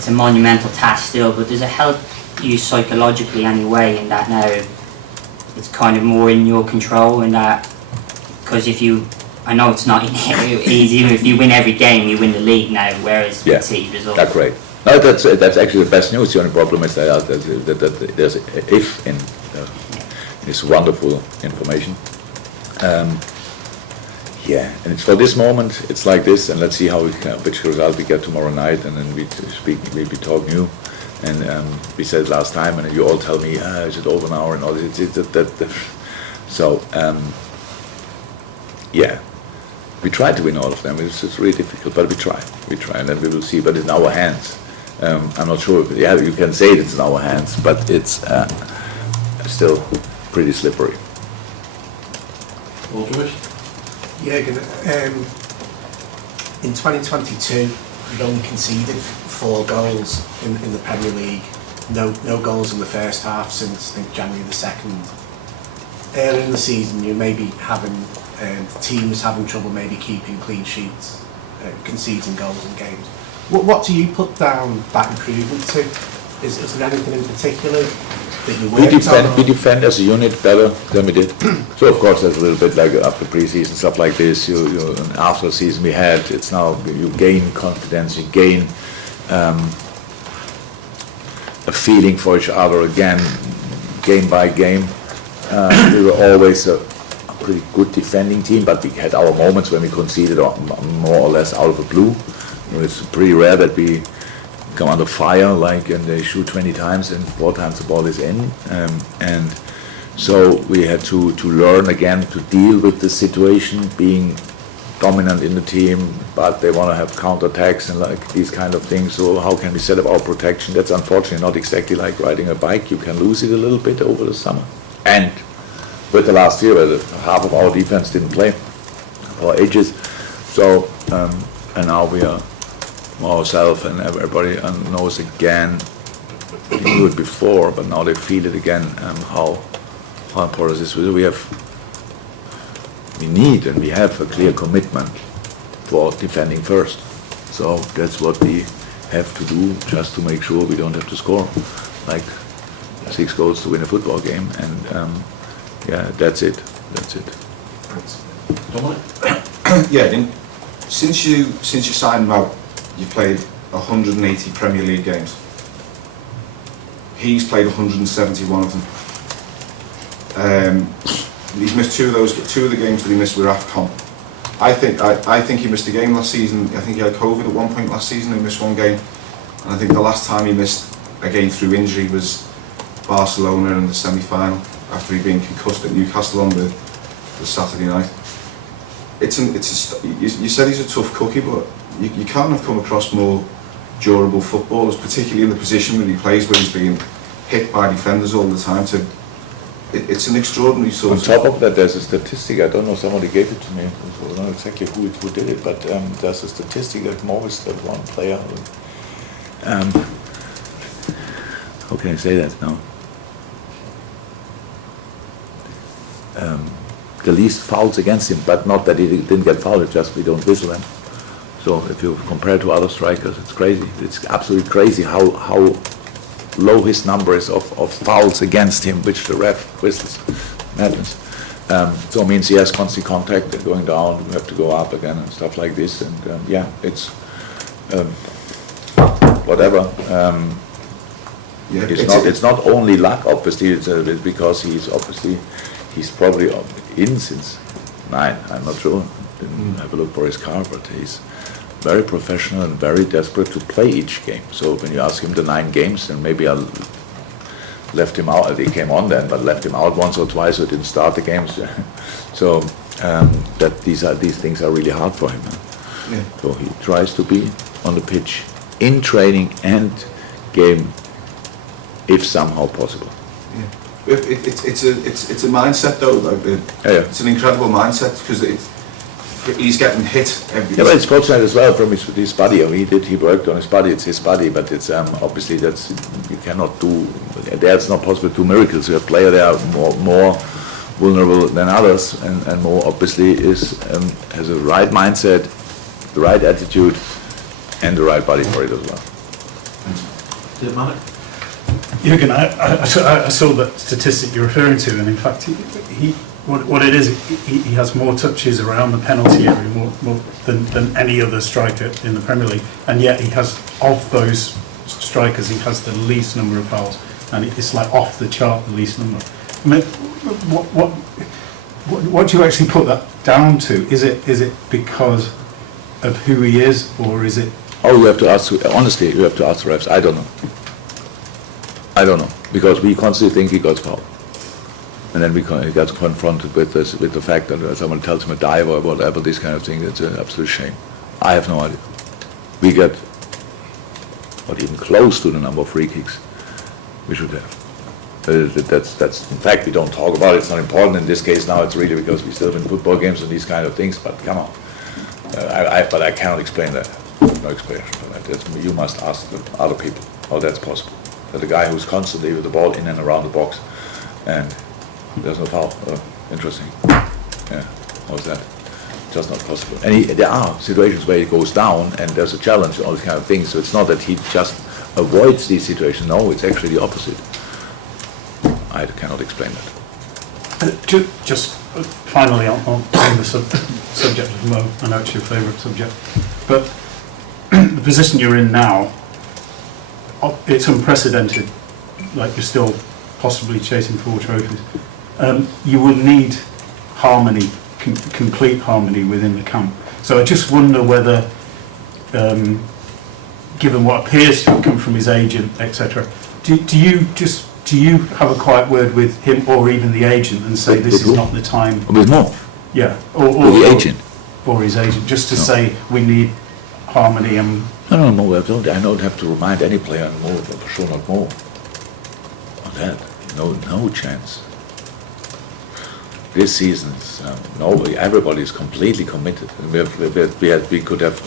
it's a monumental task still, but does it help you psychologically anyway in that now it's kind of more in your control, in that, because if you, I know it's not easy, even if you win every game, you win the league now, whereas with City results. That's great. No, that's actually the best news. The only problem is that there's an if in this wonderful information. And it's for this moment, it's like this, and let's see how which result we get tomorrow night, and then we talk new. And we said last time, and you all tell me, is it over now and all this? So we try to win all of them. It's really difficult, but we try, and then we will see. But it's in our hands. I'm not sure if you can say it's in our hands, but it's still pretty slippery. Jürgen, in 2022, you only conceded 4 goals in the Premier League. No goals in the first half since, I think, January the 2nd. Earlier in the season, you may be having teams having trouble maybe keeping clean sheets, conceding goals in games. What do you put down that improvement to? Is there anything in particular that you worked on? We defend as a unit better than we did. So of course there's a little bit like after pre-season stuff like this. You after the season we had, it's now you gain confidence, you gain a feeling for each other again, game by game. We were always a pretty good defending team, but we had our moments when we conceded more or less out of the blue. It's pretty rare that we come under fire and they shoot 20 times and 4 times the ball is in. And so we had to learn again to deal with the situation, being dominant in the team, but they want to have counterattacks and like these kind of things. So how can we set up our protection? That's unfortunately not exactly like riding a bike. You can lose it a little bit over the summer. And with the last year, where half of our defense didn't play for ages. So, and now we are ourselves, and everybody knows again, we knew it before, but now they feel it again, how important this is. We need and we have a clear commitment for defending first. So that's what we have to do, just to make sure we don't have to score like 6 goals to win a football game. And that's it. Since you signed Mo, you've played 180 Premier League games. He's played 171 of them. He's missed 2 of the games that he missed were AFCON. I think he missed a game last season. I think he had COVID at one point last season. He missed 1 game, and I think the last time he missed a game through injury was Barcelona in the semi-final after he'd been concussed at Newcastle on the Saturday night. You said he's a tough cookie, but you can't have come across more durable footballers, particularly in the position that he plays, where he's being hit by defenders all the time. It's an extraordinary sort of... On top of that, there's a statistic, I don't know, somebody gave it to me, I don't know exactly who did it, but there's a statistic that always that one player, how can I say that now? The least fouls against him, but not that he didn't get fouled, it's just we don't whistle them. So if you compare to other strikers, it's crazy. It's absolutely crazy how low his number is of fouls against him, which the ref whistles. Madness. So it means he has constant contact and going down, you have to go up again and stuff like this. And it's whatever. It's not only luck, obviously, it's because he's probably in since 9, I'm not sure. Didn't have a look for his car, but he's very professional and very desperate to play each game. So when you ask him the 9 games, then maybe I left him out. He came on then, but left him out once or twice, so didn't start the games. So that these things are really hard for him. Yeah. So he tries to be on the pitch in training and game, if somehow possible. Yeah. It's a mindset though. It's an incredible mindset because he's getting hit every. Yeah, but it's fortunate as well from his body. I mean, he worked on his body. It's his body, but it's obviously you cannot do. That's not possible to do miracles. You have players that are more vulnerable than others, and more obviously has a right mindset, the right attitude, and the right body for it as well. Did it matter? Jürgen, I saw that statistic you're referring to, and in fact, what it is, he has more touches around the penalty area more than any other striker in the Premier League, and yet he has, of those strikers, he has the least number of fouls, and it's like off the chart, the least number. I mean, what do you actually put that down to? Is it because of who he is, or is it? Oh, you have to ask. Honestly, you have to ask the refs. I don't know, because we constantly think he got fouled, and then he gets confronted with this, with the fact that someone tells him a dive or whatever, this kind of thing. It's an absolute shame. I have no idea. We get not even close to the number of free kicks we should have. That's in fact, we don't talk about it. It's not important in this case now. It's really because we still win football games and these kind of things. But come on, but I cannot explain that. No explanation for that. You must ask the other people how that's possible. That the guy who's constantly with the ball in and around the box, and there's no foul. Interesting. Yeah, how's that? Just not possible. And there are situations where he goes down and there's a challenge and all these kind of things. So it's not that he just avoids these situations. No, it's actually the opposite. I cannot explain that. Just finally on the subject of Mo, I know it's your favourite subject, but the position you're in now, it's unprecedented. Like, you're still possibly chasing 4 trophies. You will need harmony, complete harmony within the camp. So I just wonder whether, given what appears to have come from his agent, etc., do you have a quiet word with him or even the agent and say this is not the time? With Mo? Yeah, or the agent, or his agent, just to say we need harmony and. No, Mo. I don't have to remind any player, Mo, for sure not Mo. On that, no chance. This season, nobody, everybody is completely committed. We could have.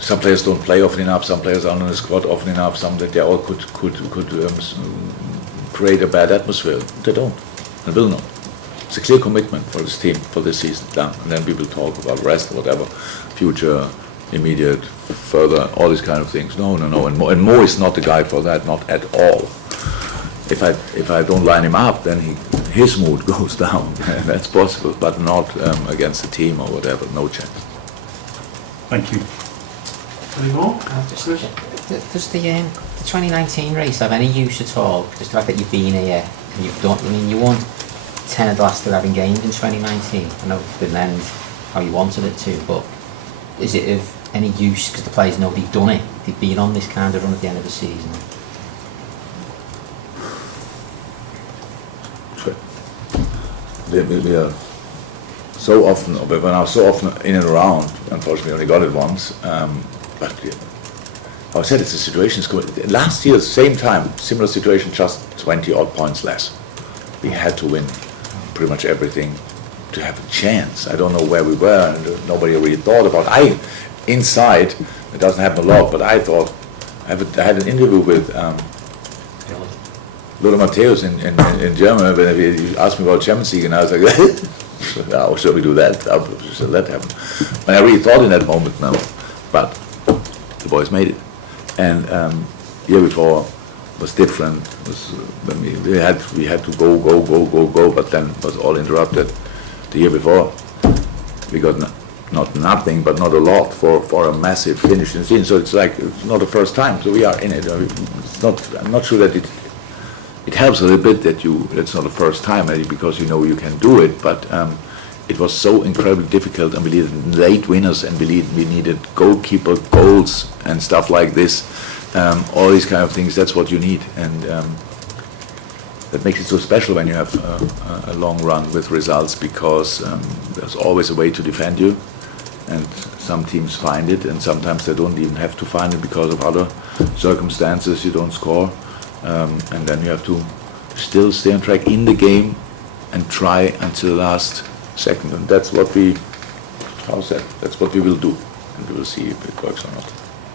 Some players don't play often enough. Some players aren't in the squad often enough. Some that they all could create a bad atmosphere. They don't, and will not. It's a clear commitment for this team for this season. Done, and then we will talk about the rest, whatever, future, immediate, further, all these kind of things. No, and Mo is not the guy for that, not at all. If I don't line him up, then his mood goes down. That's possible, but not against the team or whatever. No chance. Thank you. Any more? Does the 2019 race have any use at all? Just the fact that you've been here and you've done, I mean, you won 10 of the last 11 games in 2019. I know it didn't end how you wanted it to, but is it of any use because the players know they've done it? They've been on this kind of run at the end of the season. We are so often, we're now so often in and around. Unfortunately, only got it once. But I said it's a situation. Last year, same time, similar situation, just 20 odd points less. We had to win pretty much everything to have a chance. I don't know where we were, and nobody really thought about. Inside, it doesn't happen a lot, but I thought, I had an interview with Lothar Matthäus in Germany, when he asked me about Champions League, and I was like, how shall we do that? How shall that happen? And I really thought in that moment now, but the boys made it. And year before was different. Was when we had to go, but then it was all interrupted. The year before, we got not nothing, but not a lot for a massive finish in the season. So it's like it's not the first time. So we are in it. It's not. I'm not sure that it helps a little bit that it's not the first time, because you know you can do it, but it was so incredibly difficult, and we needed late winners, and we needed goalkeeper goals and stuff like this, all these kind of things. That's what you need, and that makes it so special when you have a long run with results, because there's always a way to defend you, and some teams find it, and sometimes they don't even have to find it because of other circumstances. You don't score. And then you have to still stay on track in the game and try until the last second. And that's what that's what we will do. And we will see if it works or not.